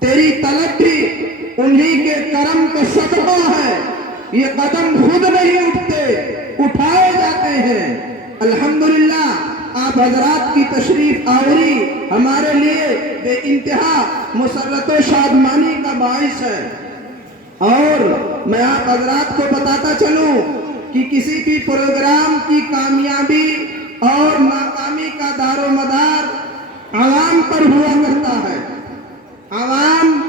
تیری طلب بھی انہی کے کرم کا صدقہ ہے، یہ قدم خود نہیں اٹھتے، اٹھائے جاتے ہیں۔ الحمدللہ آپ حضرات کی تشریف آوری ہمارے لیے بے انتہا مسرت و شادمانی کا باعث ہے، اور میں آپ حضرات کو بتاتا چلوں کہ کسی بھی پروگرام کی کامیابی اور ناکامی کا دار و مدار عوام پر ہوا کرتا ہے۔ عوام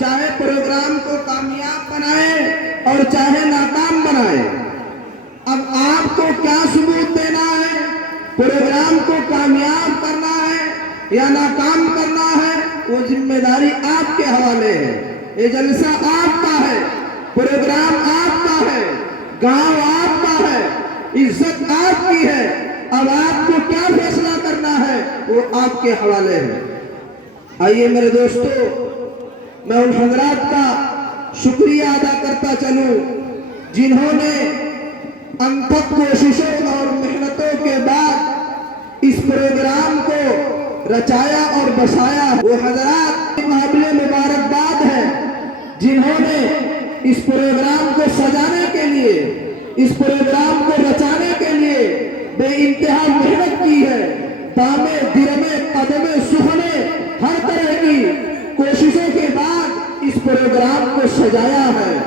چاہے پروگرام کو کامیاب بنائے اور چاہے ناکام بنائے، اب آپ کو کیا ثبوت دینا ہے؟ پروگرام کو کامیاب کرنا ہے یا ناکام کرنا ہے، وہ ذمہ داری آپ کے حوالے ہے۔ یہ جلسہ آپ کا ہے، پروگرام آپ کا ہے، گاؤں آپ کا ہے، عزت آپ کی ہے۔ اب آپ کو کیا فیصلہ کرنا ہے وہ آپ کے حوالے ہے۔ آئیے میرے دوستو، میں ان حضرات کا شکریہ ادا کرتا چلوں جنہوں نے انتھک کوششوں اور محنتوں کے بعد اس پروگرام کو رچایا اور بسایا۔ وہ حضرات قابل مبارکباد ہے جنہوں نے اس پروگرام کو سجانے کے لیے، اس پروگرام کو رچانے کے لیے بے انتہا محنت کی ہے۔ دامے درمے قدمے سخنے ہر طرح کی کوششوں کے بعد اس پروگرام کو سجایا ہے،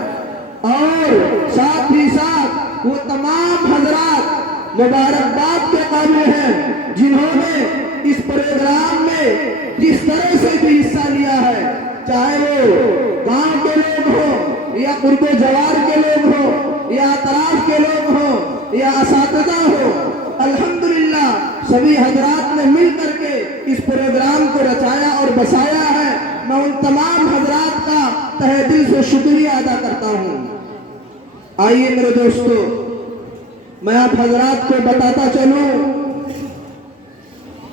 اور ساتھ ہی ساتھ وہ تمام حضرات مبارکباد کے قابل ہیں جنہوں نے اس پروگرام میں جس طرح سے بھی حصہ لیا ہے، چاہے وہ گاؤں کے لوگ ہوں یا قرب و جوار کے لوگ ہوں یا اطراف کے لوگ ہوں یا اساتذہ ہوں۔ الحمدللہ سبھی حضرات نے مل کر کے اس پروگرام کو رچایا اور بسایا ہے۔ میں ان تمام حضرات کا تہہ دل سے شکریہ ادا کرتا ہوں۔ آئیے میرے دوستو، میں آپ حضرات کو بتاتا چلوں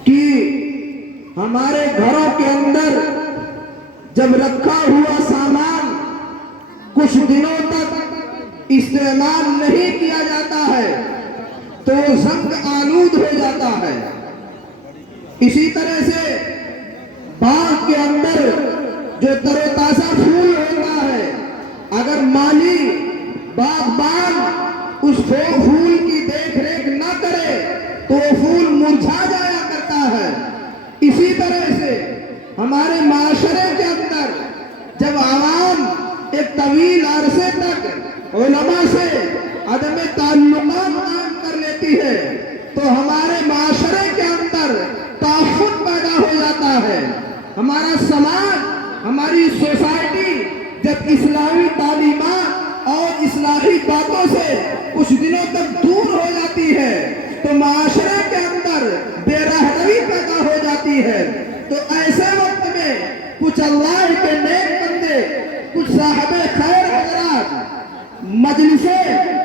کہ ہمارے گھروں کے اندر جب رکھا ہوا سامان کچھ دنوں تک استعمال نہیں کیا جاتا ہے تو زنگ آلود ہو جاتا ہے۔ اسی طرح سے باغ کے اندر جو تر و تازہ پھول ہوتا ہے، اگر مالی باغبان اس پھول کی دیکھ ریکھ نہ کرے تو وہ پھول مرجھا جایا کرتا ہے۔ اسی طرح سے ہمارے معاشرے کے اندر جب عوام ایک طویل عرصے تک علماء سے عدم تعلقات قائم کر لیتی ہے تو ہمارے معاشرے کے اندر تعفن پیدا ہو جاتا ہے۔ ہمارا سماج، ہماری سوسائٹی جب اسلامی تعلیمات اور اصلاحی باتوں سے کچھ دنوں تک دور ہو جاتی ہے تو معاشرے کے اندر بے رحمی پیدا ہو جاتی ہے۔ تو ایسے وقت میں کچھ اللہ کے نیک بندے، کچھ صاحب خیر حضرات مجلس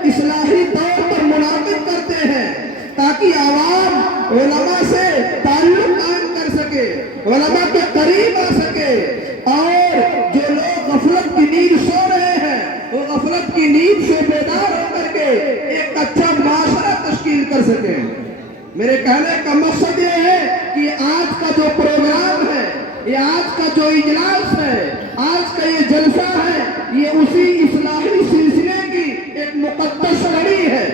اصلاحی طور پر منعقد کرتے ہیں تاکہ عوام علماء سے تعلق قائم کر سکے، علماء کے قریب آ سکے، اور جو لوگ غفلت کی نیند سو رہے ہیں وہ غفلت کی نیند سے بیدار ہو کر کے ایک اچھا معاشرہ تشکیل کر سکیں۔ میرے کہنے کا مقصد یہ ہے کہ آج کا جو پروگرام ہے، یہ آج کا جو اجلاس ہے، آج کا یہ جلسہ ہے، یہ اسی اصلاحی سلسلے کی ایک مقدس کڑی ہے۔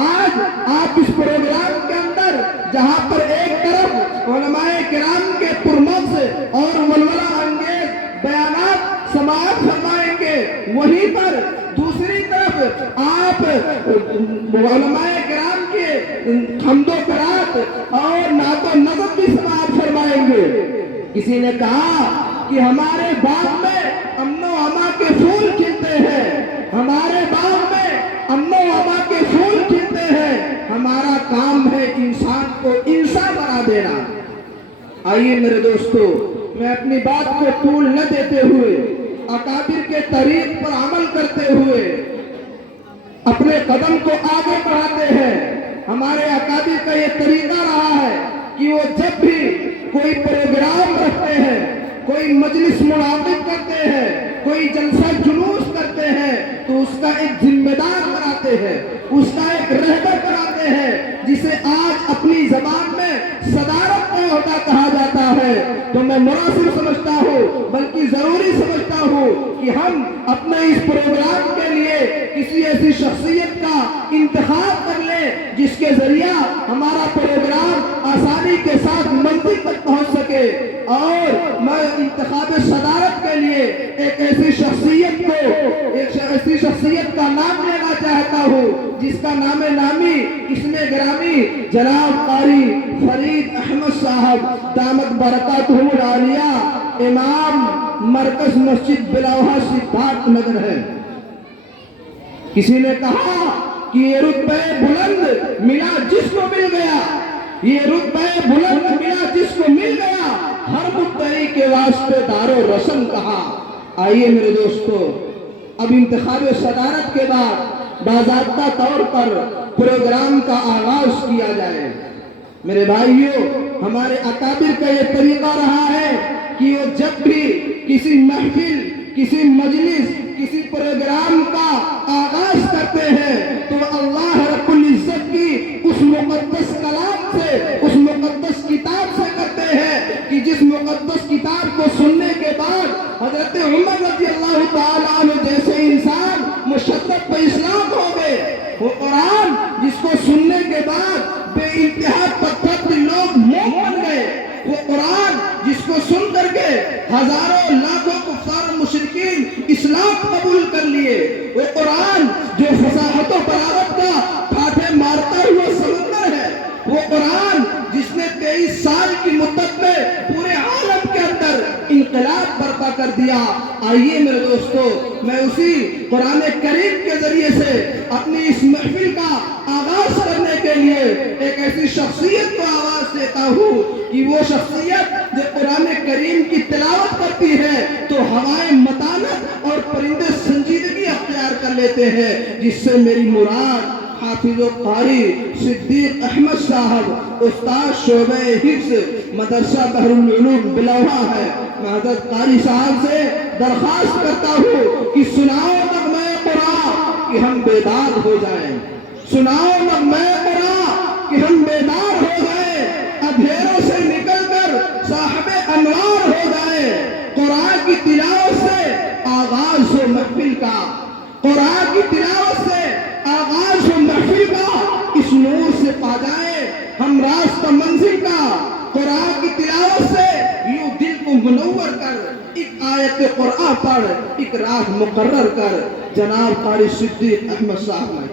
آج آپ اس پروگرام کے اندر جہاں پر ایک طرف علماء کرام کے پرمغز اور ولولہ انگیز بیانات سماعت فرمائیں گے، وہیں پر دوسری طرف آپ علماء کرام کے حمد و قرات اور نعت و نظم بھی سماعت فرمائیں گے۔ کسی نے کہا کہ ہمارے باغ میں امن و امان کے پھول کھلتے ہیں، ہمارے باغ میں امن و امان کے پھول کھلتے ہیں، ہمارا کام ہے انسان کو انسان بنا دینا۔ آئیے میرے دوستو، میں اپنی بات کو طول نہ دیتے ہوئے اکابر کے طریق پر عمل کرتے ہوئے اپنے قدم کو آگے بڑھاتے ہیں۔ ہمارے اکابر کا یہ طریقہ رہا ہے کہ وہ جب بھی کوئی پروگرام رکھتے ہیں، کوئی مجلس منعقد کرتے ہیں، کوئی جلسہ جلوس کرتے ہیں تو اس کا ایک ذمہ دار بناتے ہیں، اس کا ایک رہبر بناتے ہیں، جسے آج اپنی زبان میں صدارت کا عہدہ کہا جاتا ہے۔ تو میں مناسب سمجھتا ہوں بلکہ ضروری سمجھتا ہوں کہ ہم اپنے اس پروگرام کے لیے کسی ایسی شخصیت کا انتخاب کر لیں جس کے ذریعہ ہمارا پروگرام آسانی کے ساتھ منزل تک پہنچ سکے. اور میں انتخاب صدارت کے لیے ایک ایسی شخصیت کا نام لینا چاہتا ہوں جس کا نام نامی اسم گرامی جناب قاری فرید احمد صاحب دامت برکاتہ العالیہ امام مرکز مسجد بلوہا سدھارتھ نگر ہے. کسی نے کہا کہ یہ رتبہ بلند ملا جس کو مل گیا، یہ رتبہ بلند ملا جس کو مل گیا، ہر مدعی کے واسطے دار و رسم کہا. آئیے میرے دوستو، اب انتخاب صدارت کے بعد باضابطہ طور پر پروگرام کا آغاز کیا جائے. میرے بھائیوں، ہمارے اکابر کا یہ طریقہ رہا ہے کہ وہ جب بھی کسی محفل، کسی مجلس، کسی پروگرام کا آغاز کرتے ہیں تو اللہ رب العزت کی اس مقدس کلام سے، اس مقدس کتاب سے کرتے ہیں کہ جس مقدس کتاب کو سننے کے بعد حضرت عمر رضی اللہ تعالیٰ عنہ جیسے انسان مشرف پہ اسلام ہو گئے. وہ قرآن جس کو سننے کے بعد بے انتہا پتھر لوگ مومن گئے. وہ قرآن جس کو سن کر کے ہزاروں لاکھوں کفار مشرکین اسلام قبول کر لیے. وہ قرآن جو فصاحت و بلاغت کا ٹھاٹھے مارتا ہوا سمندر ہے. وہ قرآن جس نے 23 سال کی مدت میں پورے عالم کے اندر انقلاب برپا کر دیا. آئیے میرے دوستو، میں اسی قرآن کریم کے ذریعے سے اپنی اس محفل کا آغاز کرنے کے لیے ایک ایسی شخصیت کو آواز دیتا ہوں کہ وہ شخصیت جو قرآن کریم کی تلاوت کرتی ہے تو ہوائیں متانت اور پرندے سنجیدگی اختیار کر لیتے ہیں، جس سے میری مراد حافظ و قاری صدیق احمد صاحب استاد شعبہ حفظ مدرسہ بحر العلوم بلوہا ہے. میں حضرت قاری صاحب سے درخواست کرتا ہوں کہ سناؤ نغمہ قرآن کہ ہم بیدار ہو جائیں. سناؤ نغمہ قرآن کہ ہم بیدار ہو جائیں، اندھیروں سے نکل کر صاحب انوار ہو جائیں. قرآن کی تلاوت سے آغاز ہو محفل کا، قرآن کی تلاوت سے آغاز ہو محفل کا. اس نور سے پا جائیں ہم راستہ منزل کا. قرآن کی تلاوت سے یوں دل کو منور کر ایک آیت قرآن پڑھ، ایک راہ مقرر کر. جناب قاری صدیق احمد صاحب